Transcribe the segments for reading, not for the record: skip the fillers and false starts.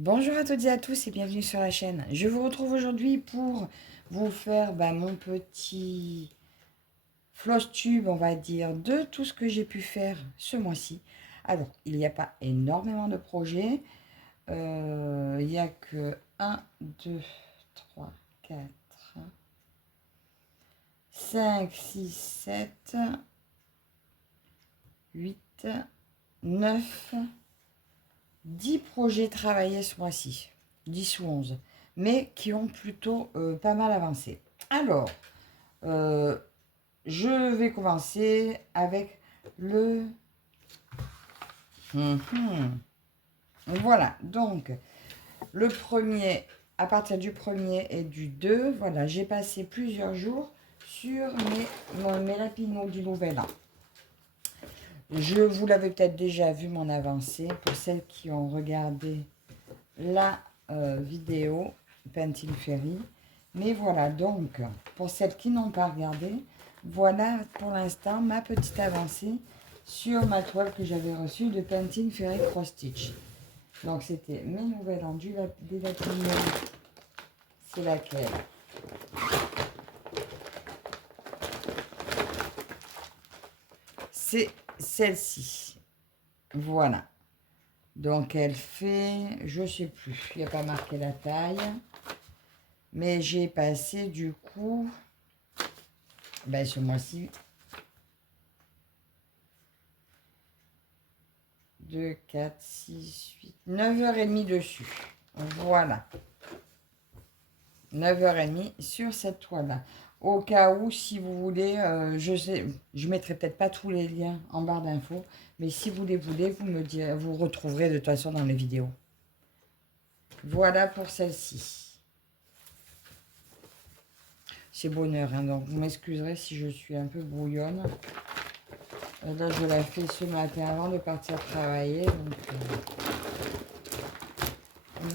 Bonjour à toutes et à tous et bienvenue sur la chaîne. Je vous retrouve aujourd'hui pour vous faire mon petit floss tube, on va dire, de tout ce que j'ai pu faire ce mois-ci. Alors, il n'y a pas énormément de projets. Il n'y a que 1, 2, 3, 4, 5, 6, 7, 8, 9, 10 projets travaillés ce mois-ci, 10 ou 11, mais qui ont plutôt pas mal avancé. Alors, euh, je vais commencer avec le... Voilà, donc le premier, à partir du premier et du 2, voilà, j'ai passé plusieurs jours sur mes lapinos du Nouvel An. Je vous l'avais peut-être déjà vu mon avancée pour celles qui ont regardé la vidéo Pantene Ferry. Mais voilà, donc, pour celles qui n'ont pas regardé, voilà pour l'instant ma petite avancée sur ma toile que j'avais reçue de Pantene Ferry Cross Stitch. Donc, c'était mes nouvelles enduits des lapiniers. C'est laquelle? C'est celle-ci. Voilà. Donc, elle fait, je sais plus, il n'y a pas marqué la taille. Mais j'ai passé du coup, ce mois-ci, 2, 4, 6, 8, 9h30 dessus. Voilà. 9h30 sur cette toile-là. Au cas où, si vous voulez, je mettrai peut-être pas tous les liens en barre d'infos, mais si vous les voulez, vous me direz, vous retrouverez de toute façon dans les vidéos. Voilà pour celle-ci. C'est bonheur, hein, donc vous m'excuserez si je suis un peu brouillonne. Là, je l'ai fait ce matin avant de partir travailler. Donc,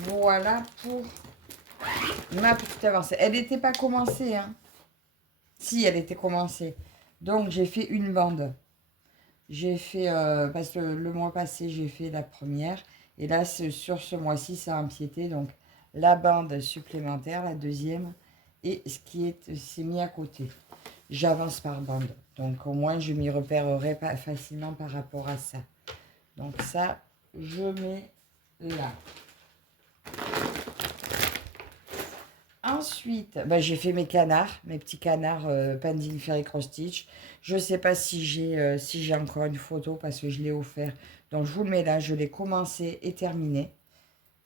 voilà pour ma petite avancée. Elle n'était pas commencée, hein. Si, elle était commencée. Donc, j'ai fait une bande. J'ai fait, parce que le mois passé, j'ai fait la première. Et là, sur ce mois-ci, ça a empiété. Donc, la bande supplémentaire, la deuxième, et ce qui s'est mis à côté. J'avance par bande. Donc, au moins, je m'y repérerai pas facilement par rapport à ça. Donc, ça, je mets là. Ensuite, j'ai fait mes canards, mes petits canards Pantene Ferry Cross Stitch. Je ne sais pas si j'ai encore une photo parce que je l'ai offert. Donc, je vous le mets là. Je l'ai commencé et terminé.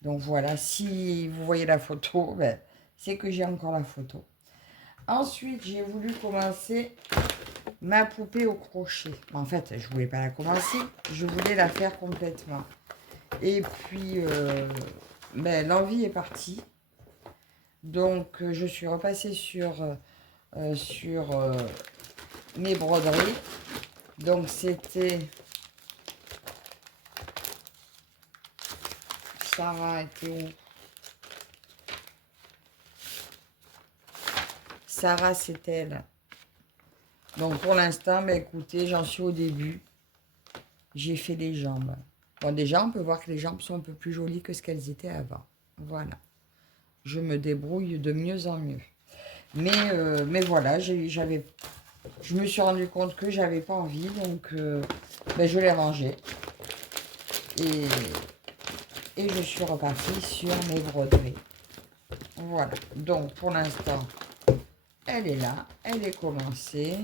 Donc, voilà. Si vous voyez la photo, c'est que j'ai encore la photo. Ensuite, j'ai voulu commencer ma poupée au crochet. En fait, je ne voulais pas la commencer. Je voulais la faire complètement. Et puis, l'envie est partie. Donc, je suis repassée sur mes broderies. Donc, c'était... Sarah était où? Sarah, c'est elle. Donc, pour l'instant, écoutez, j'en suis au début. J'ai fait les jambes. Bon, déjà, on peut voir que les jambes sont un peu plus jolies que ce qu'elles étaient avant. Voilà. Je me débrouille de mieux en mieux. Mais voilà, je me suis rendu compte que j'avais pas envie, donc je l'ai rangé. Et je suis repartie sur mes broderies. Voilà, donc pour l'instant, elle est là, elle est commencée.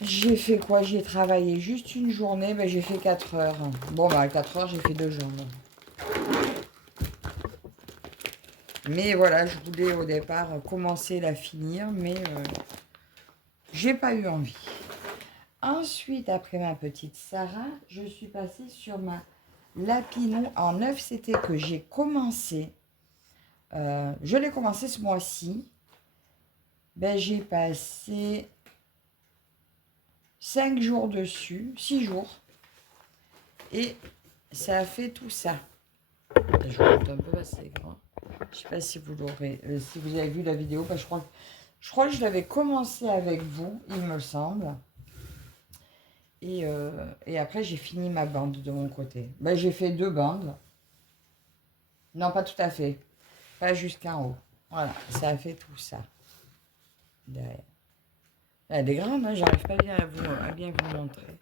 J'ai fait quoi? J'ai travaillé juste une journée, j'ai fait 4 heures. Bon, à 4 heures, j'ai fait 2 jambes. Mais voilà, je voulais au départ commencer la finir, mais j'ai pas eu envie. Ensuite, après ma petite Sarah, je suis passée sur ma Lapino en 9 CT que j'ai commencé. Je l'ai commencé ce mois-ci. J'ai passé 5 jours dessus, 6 jours. Et ça a fait tout ça. Je vous montre un peu parce que c'est grand. Je ne sais pas si vous l'aurez, si vous avez vu la vidéo. Je crois que je l'avais commencé avec vous, il me semble. Et après, j'ai fini ma bande de mon côté. J'ai fait 2 bandes. Non, pas tout à fait. Pas jusqu'en haut. Voilà, ça a fait tout ça. Derrière. Elle est grande, hein, j'arrive pas bien à bien vous montrer.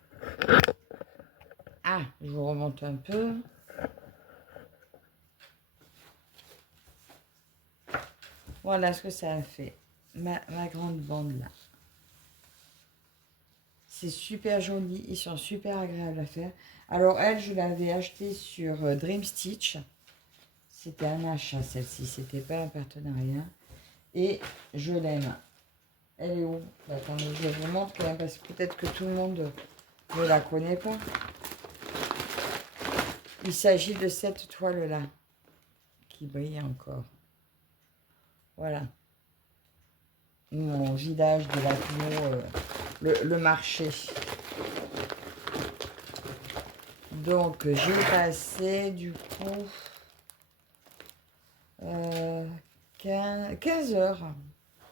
Ah, je vous remonte un peu. Voilà ce que ça a fait. Ma grande bande là. C'est super joli. Ils sont super agréables à faire. Alors elle, je l'avais acheté sur Dream Stitch. C'était un achat celle-ci. C'était pas un partenariat. Et je l'aime. Elle est où? Attendez, je vous montre quand même parce que peut-être que tout le monde ne la connaît pas. Il s'agit de cette toile-là qui brille encore. Voilà. Mon village de la le marché. Donc, j'ai passé du coup 15 heures.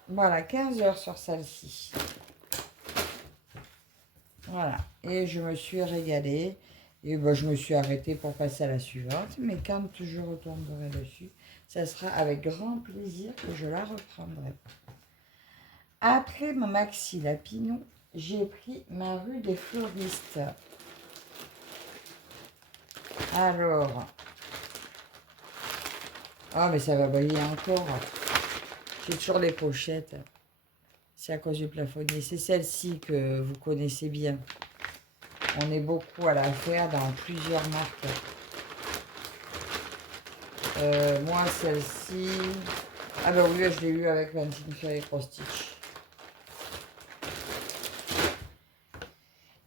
Voilà, 15 heures sur celle-ci. Voilà. Et je me suis régalée. Et ben, je me suis arrêtée pour passer à la suivante. Mais quand je retournerai dessus, ça sera avec grand plaisir que je la reprendrai. Après mon maxi Lapino, j'ai pris ma rue des fleuristes. Alors, ah mais ça va briller encore. J'ai toujours les pochettes. C'est à cause du plafonnier. C'est celle-ci que vous connaissez bien. On est beaucoup à la faire dans plusieurs marques. Moi, celle-ci... Ah bah oui, je l'ai eu avec Pantene Fairy Cross Stitch.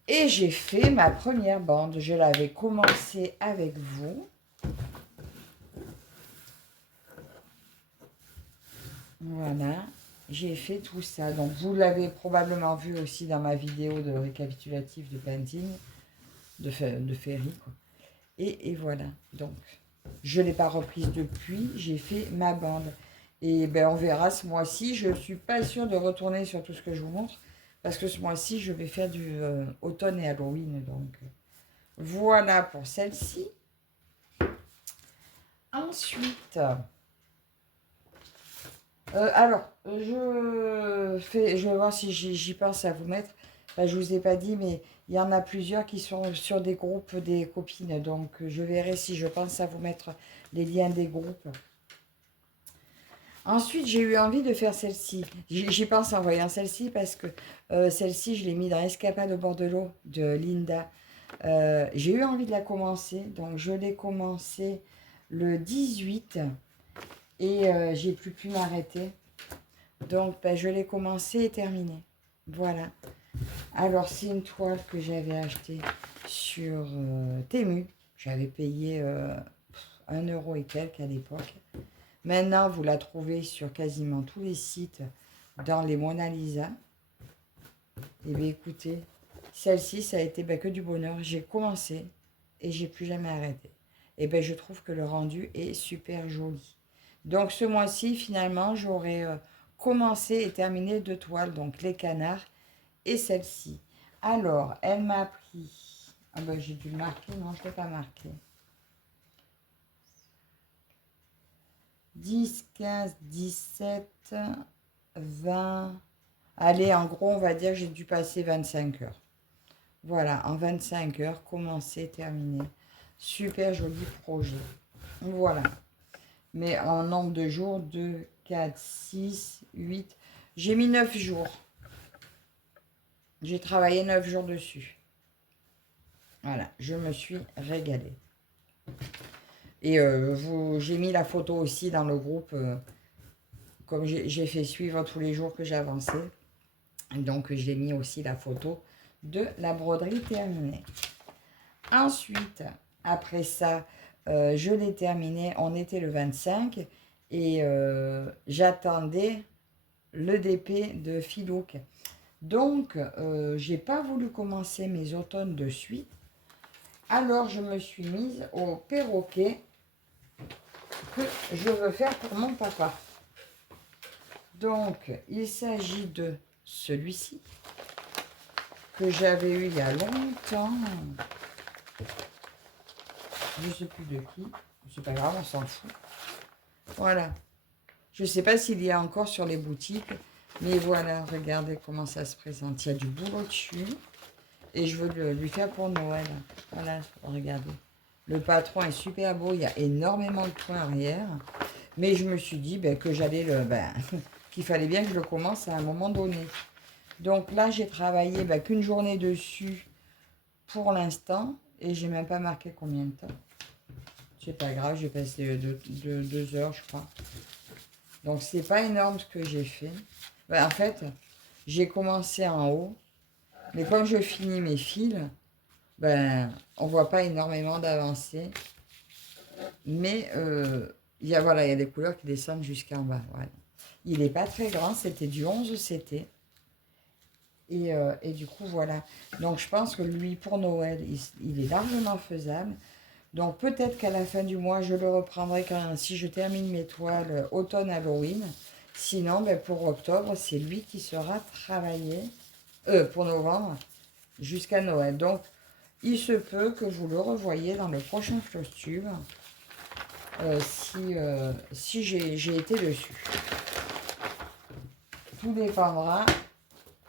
Et j'ai fait ma première bande. Je l'avais commencé avec vous. Voilà. J'ai fait tout ça. Donc, vous l'avez probablement vu aussi dans ma vidéo de récapitulatif de Pantene, de Fairy, quoi. Et voilà. Donc, je ne l'ai pas reprise depuis. J'ai fait ma bande. Et ben, on verra ce mois-ci. Je ne suis pas sûre de retourner sur tout ce que je vous montre. Parce que ce mois-ci, je vais faire du automne et Halloween. Donc, voilà pour celle-ci. Ensuite, alors, je vais voir si j'y pense à vous mettre. Enfin, je ne vous ai pas dit, mais il y en a plusieurs qui sont sur des groupes des copines. Donc, je verrai si je pense à vous mettre les liens des groupes. Ensuite, j'ai eu envie de faire celle-ci. J'y pense en voyant celle-ci parce que celle-ci, je l'ai mis dans Escapade au bord de l'eau de Linda. J'ai eu envie de la commencer. Donc, je l'ai commencé le 18 et j'ai plus pu m'arrêter. Donc, ben, je l'ai commencé et terminé. Voilà. Alors, c'est une toile que j'avais achetée sur Temu. J'avais payé 1 euro et quelques à l'époque. Maintenant, vous la trouvez sur quasiment tous les sites dans les Mona Lisa. Et bien, écoutez, celle-ci, ça a été que du bonheur. J'ai commencé et j'ai plus jamais arrêté. Et bien, je trouve que le rendu est super joli. Donc, ce mois-ci, finalement, j'aurais commencé et terminé 2 toiles. Donc, les canards et celle-ci. Alors, elle m'a pris... Ah ben, j'ai dû le marquer. Non, je ne l'ai pas marqué. 10, 15, 17, 20... Allez, en gros, on va dire que j'ai dû passer 25 heures. Voilà, en 25 heures, commencer, terminer. Super joli projet. Voilà. Mais en nombre de jours, 2, 4, 6, 8... J'ai mis 9 jours. J'ai travaillé 9 jours dessus. Voilà, je me suis régalée. Et j'ai mis la photo aussi dans le groupe, comme j'ai fait suivre tous les jours que j'avançais. Donc, j'ai mis aussi la photo de la broderie terminée. Ensuite, après ça, je l'ai terminé. On était le 25 et j'attendais le DP de Filouk. Donc, j'ai pas voulu commencer mes automnes de suite. Alors, je me suis mise au perroquet que je veux faire pour mon papa. Donc, il s'agit de celui-ci que j'avais eu il y a longtemps. Je ne sais plus de qui. C'est pas grave, on s'en fout. Voilà. Je sais pas s'il y a encore sur les boutiques. Mais voilà, regardez comment ça se présente. Il y a du boulot dessus. Et je veux lui faire pour Noël. Voilà, regardez. Le patron est super beau. Il y a énormément de points arrière. Mais je me suis dit que j'allais qu'il fallait bien que je le commence à un moment donné. Donc là, j'ai travaillé qu'une journée dessus pour l'instant. Et j'ai même pas marqué combien de temps. C'est pas grave, j'ai passé 2 heures, je crois. Donc, c'est pas énorme ce que j'ai fait. En fait, j'ai commencé en haut. Mais comme je finis mes fils, on voit pas énormément d'avancée. Mais voilà, il y a des couleurs qui descendent jusqu'en bas. Voilà. Il n'est pas très grand, c'était du 11 CT. Et du coup, voilà. Donc, je pense que lui, pour Noël, il est largement faisable. Donc, peut-être qu'à la fin du mois, je le reprendrai si je termine mes toiles automne-Halloween. Sinon, pour octobre, c'est lui qui sera travaillé. Pour novembre, jusqu'à Noël. Donc, il se peut que vous le revoyiez dans le prochain Flosstube si j'ai été dessus. Tout dépendra,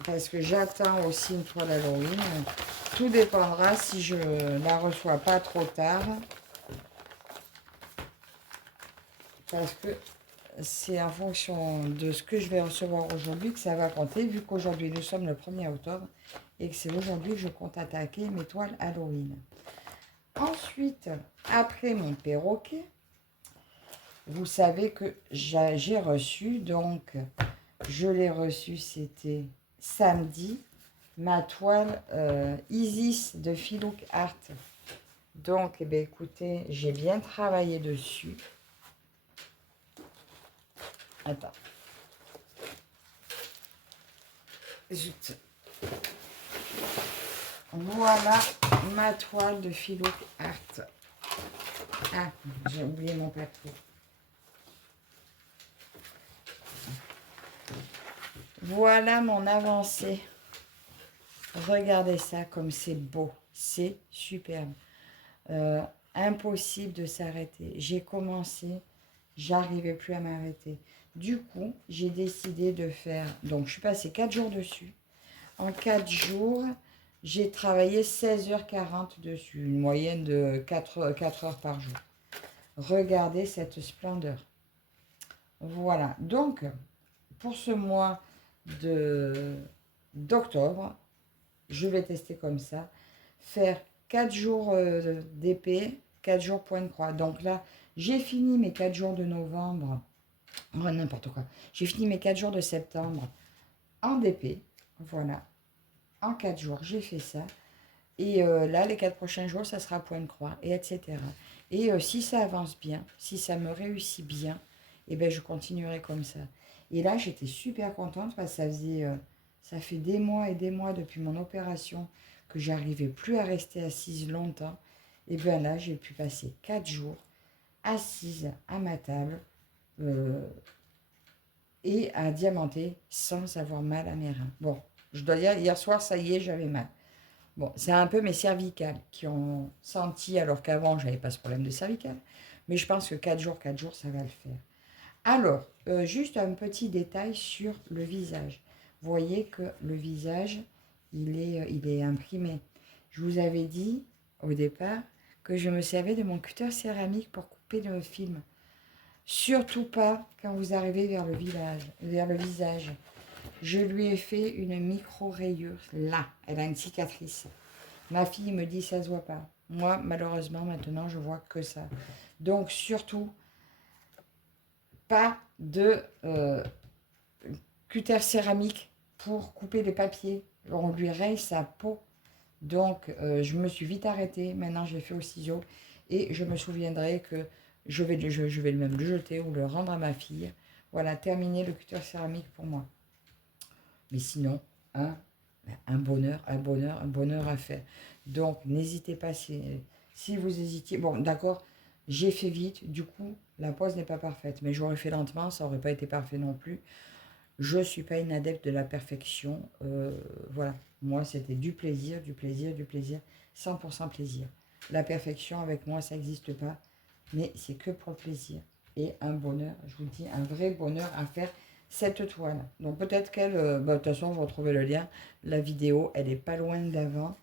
parce que j'attends aussi une toile Halloween. Tout dépendra si je la reçois pas trop tard. Parce que c'est en fonction de ce que je vais recevoir aujourd'hui que ça va compter, vu qu'aujourd'hui nous sommes le 1er octobre et que c'est aujourd'hui que je compte attaquer mes toiles Halloween. Ensuite, après mon perroquet, vous savez que j'ai reçu, donc je l'ai reçu, c'était samedi, ma toile Isis de Filouk Art. Donc, écoutez, j'ai bien travaillé dessus. Attends. Zut. Voilà ma toile de Filouk Art. Ah, j'ai oublié mon papier. Voilà mon avancée. Regardez ça comme c'est beau. C'est superbe. Impossible de s'arrêter. J'ai commencé, j'arrivais plus à m'arrêter. Du coup, j'ai décidé de faire... Donc, je suis passée 4 jours dessus. En 4 jours, j'ai travaillé 16h40 dessus. Une moyenne de 4 heures par jour. Regardez cette splendeur. Voilà. Donc, pour ce mois d'octobre, je vais tester comme ça. Faire 4 jours d'épée, 4 jours point de croix. Donc là, j'ai fini mes 4 jours de novembre. Oh, n'importe quoi. J'ai fini mes 4 jours de septembre en DP. Voilà. En 4 jours, j'ai fait ça. Et là, les 4 prochains jours, ça sera point de croix, et etc. Et si ça avance bien, si ça me réussit bien, eh ben, je continuerai comme ça. Et là, j'étais super contente parce que ça fait des mois et des mois depuis mon opération que j'arrivais plus à rester assise longtemps. Et bien là, j'ai pu passer 4 jours assise à ma table et à diamanter sans avoir mal à mes reins. Bon, je dois dire, hier soir, ça y est, j'avais mal. Bon, c'est un peu mes cervicales qui ont senti, alors qu'avant, je n'avais pas ce problème de cervicales. Mais je pense que 4 jours, ça va le faire. Alors, juste un petit détail sur le visage. Vous voyez que le visage, il est imprimé. Je vous avais dit au départ que je me servais de mon cutter céramique pour couper le film. Surtout pas quand vous arrivez vers le visage. Je lui ai fait une micro-rayure là. Elle a une cicatrice. Ma fille me dit ça se voit pas. Moi, malheureusement, maintenant, je vois que ça. Donc, surtout, pas de cutter céramique pour couper les papiers. On lui raye sa peau. Donc, je me suis vite arrêtée. Maintenant, je l'ai fait au ciseau. Et je me souviendrai que je vais même le jeter ou le rendre à ma fille. Voilà, terminer le cutter céramique pour moi. Mais sinon, un bonheur à faire. Donc, n'hésitez pas si vous hésitiez. Bon, d'accord, j'ai fait vite. Du coup, la pose n'est pas parfaite. Mais j'aurais fait lentement, ça n'aurait pas été parfait non plus. Je ne suis pas une adepte de la perfection. Voilà, moi, c'était du plaisir, du plaisir, du plaisir. 100% plaisir. La perfection, avec moi, ça n'existe pas. mais c'est que pour le plaisir. Et un bonheur, je vous dis, un vrai bonheur à faire cette toile. Donc peut-être qu'elle, de toute façon, vous retrouvez le lien. La vidéo, elle est pas loin d'avant.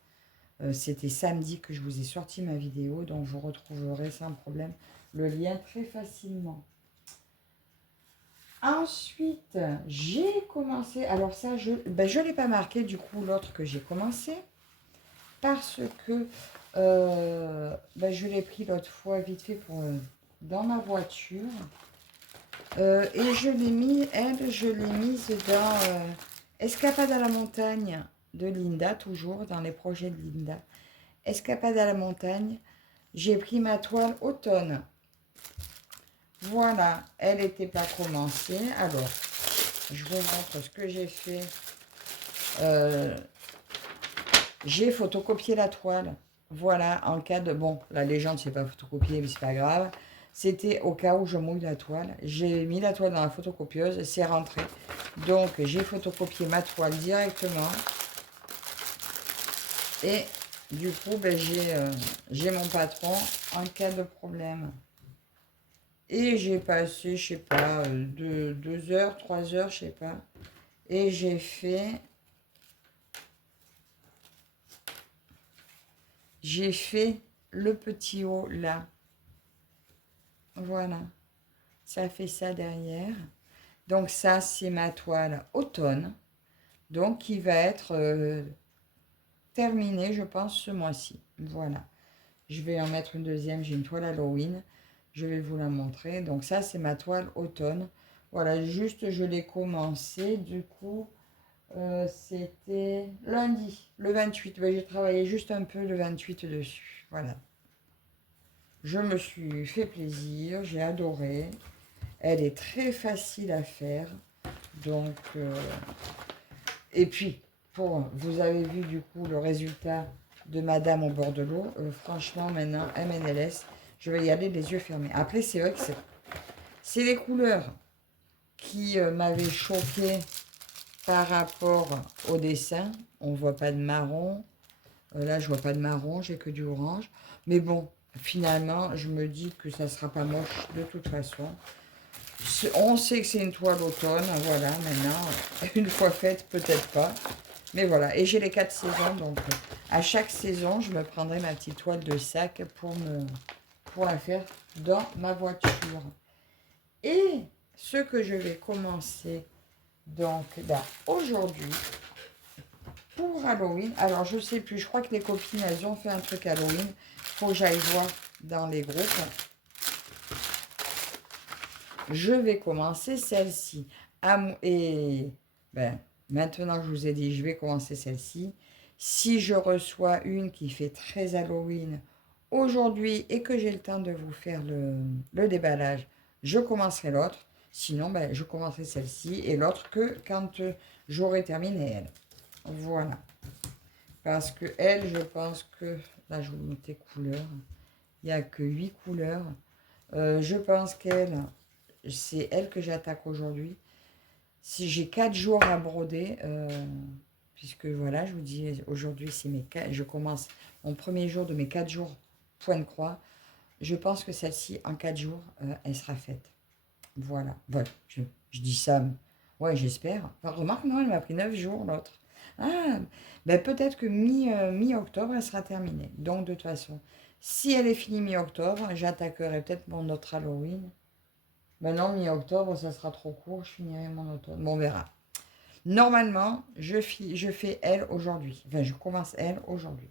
C'était samedi que je vous ai sorti ma vidéo, donc vous retrouverez sans problème le lien très facilement. Ensuite, j'ai commencé, alors ça, je ne l'ai pas marqué du coup l'autre que j'ai commencé, parce que je l'ai pris l'autre fois vite fait pour, dans ma voiture. Et je l'ai mis, elle, je l'ai mise dans Escapade à la montagne de Linda, toujours dans les projets de Linda. Escapade à la montagne, j'ai pris ma toile automne. Voilà, elle n'était pas commencée. Alors, je vous montre ce que j'ai fait. J'ai photocopié la toile. Voilà, en cas de... Bon, la légende, c'est pas photocopié, mais c'est pas grave. C'était au cas où je mouille la toile. J'ai mis la toile dans la photocopieuse, c'est rentré. Donc, j'ai photocopié ma toile directement. Et du coup, j'ai mon patron en cas de problème. Et j'ai passé, je sais pas, 2 heures, 3 heures, je sais pas. Et j'ai fait le petit haut là. Voilà. Ça fait ça derrière. Donc ça, c'est ma toile automne. Donc qui va être terminée, je pense, ce mois-ci. Voilà. Je vais en mettre une deuxième. J'ai une toile Halloween. Je vais vous la montrer. Donc ça, c'est ma toile automne. Voilà, juste je l'ai commencé. Du coup, c'était lundi, le 28. J'ai travaillé juste un peu le 28 dessus. Voilà. Je me suis fait plaisir. J'ai adoré. Elle est très facile à faire. Donc, et puis, vous avez vu du coup le résultat de Madame au bord de l'eau. Franchement, maintenant, MNLS, je vais y aller les yeux fermés. Après, c'est vrai que c'est les couleurs qui m'avaient choqué par rapport au dessin. On ne voit pas de marron. Là, je vois pas de marron, j'ai que du orange. Mais bon, finalement, je me dis que ça ne sera pas moche de toute façon. On sait que c'est une toile automne, voilà, maintenant, une fois faite, peut-être pas. Mais voilà, et j'ai les 4 saisons, donc à chaque saison, je me prendrai ma petite toile de sac pour la faire dans ma voiture. Et ce que je vais commencer, donc, aujourd'hui, pour Halloween, alors je sais plus, je crois que les copines, elles ont fait un truc Halloween, faut que j'aille voir dans les groupes. Je vais commencer celle-ci. Et maintenant que je vous ai dit, je vais commencer celle-ci. Si je reçois une qui fait très Halloween aujourd'hui et que j'ai le temps de vous faire le déballage, je commencerai l'autre. Sinon, je commencerai celle-ci et l'autre que quand j'aurai terminé elle. Voilà. Parce que elle, je pense que... Là, je vous montre les couleurs. Il n'y a que 8 couleurs. Je pense qu'elle... C'est elle que j'attaque aujourd'hui. Si j'ai 4 jours à broder, puisque voilà, je vous dis, aujourd'hui, je commence mon premier jour de mes 4 jours point de croix. Je pense que celle-ci, en 4 jours, elle sera faite. Voilà. Voilà. Je dis ça. Ouais, j'espère. Enfin, remarque, non, elle m'a pris 9 jours, l'autre. Ah, peut-être que mi-octobre, elle sera terminée. Donc, de toute façon, si elle est finie mi-octobre, j'attaquerai peut-être mon autre Halloween. Non, mi-octobre, ça sera trop court, je finirai mon automne. Bon, on verra. Normalement, je fais elle aujourd'hui. Enfin, je commence elle aujourd'hui.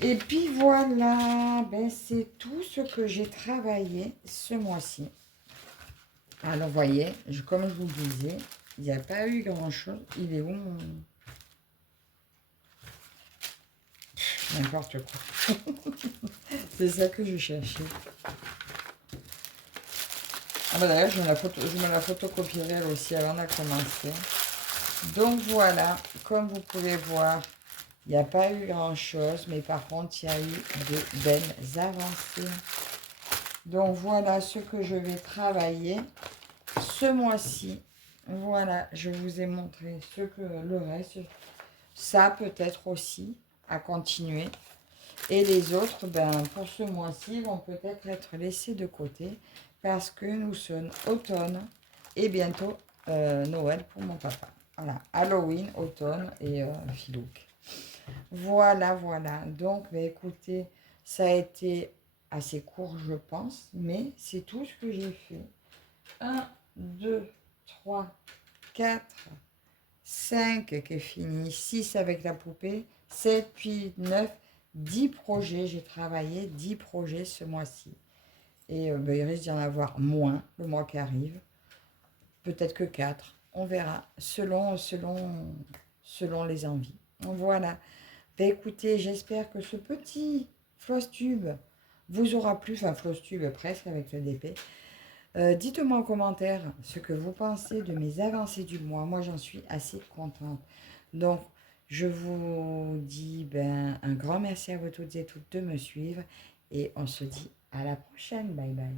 Et puis voilà, c'est tout ce que j'ai travaillé ce mois-ci. Alors, vous voyez, comme je vous le disais, il n'y a pas eu grand-chose. Il est où mon... N'importe quoi. C'est ça que je cherchais. D'ailleurs, je me la photocopierai elle aussi avant de commencer. Donc voilà, comme vous pouvez voir, il n'y a pas eu grand chose, mais par contre, il y a eu de belles avancées. Donc voilà ce que je vais travailler ce mois-ci. Voilà, je vous ai montré le reste. Ça peut-être aussi à continuer. Et les autres, ben, pour ce mois-ci, vont peut-être être laissés de côté parce que nous sommes automne et bientôt Noël pour mon papa. Voilà, Halloween, automne et Filouk. Voilà, voilà. Donc, ben, écoutez, ça a été assez court, je pense, mais c'est tout ce que j'ai fait. Un, 2, 3, 4, 5 qui est fini, 6 avec la poupée, 7, 8, 9, 10 projets. J'ai travaillé 10 projets ce mois-ci. Et ben, il risque d'y en avoir moins le mois qui arrive. Peut-être que 4. On verra, selon les envies. Voilà. Ben, écoutez, j'espère que ce petit floss tube vous aura plu. Enfin, floss tube presque avec le DP. Dites-moi en commentaire ce que vous pensez de mes avancées du mois. Moi, j'en suis assez contente. Donc, je vous dis ben, un grand merci à vous toutes et toutes de me suivre. Et on se dit à la prochaine. Bye bye.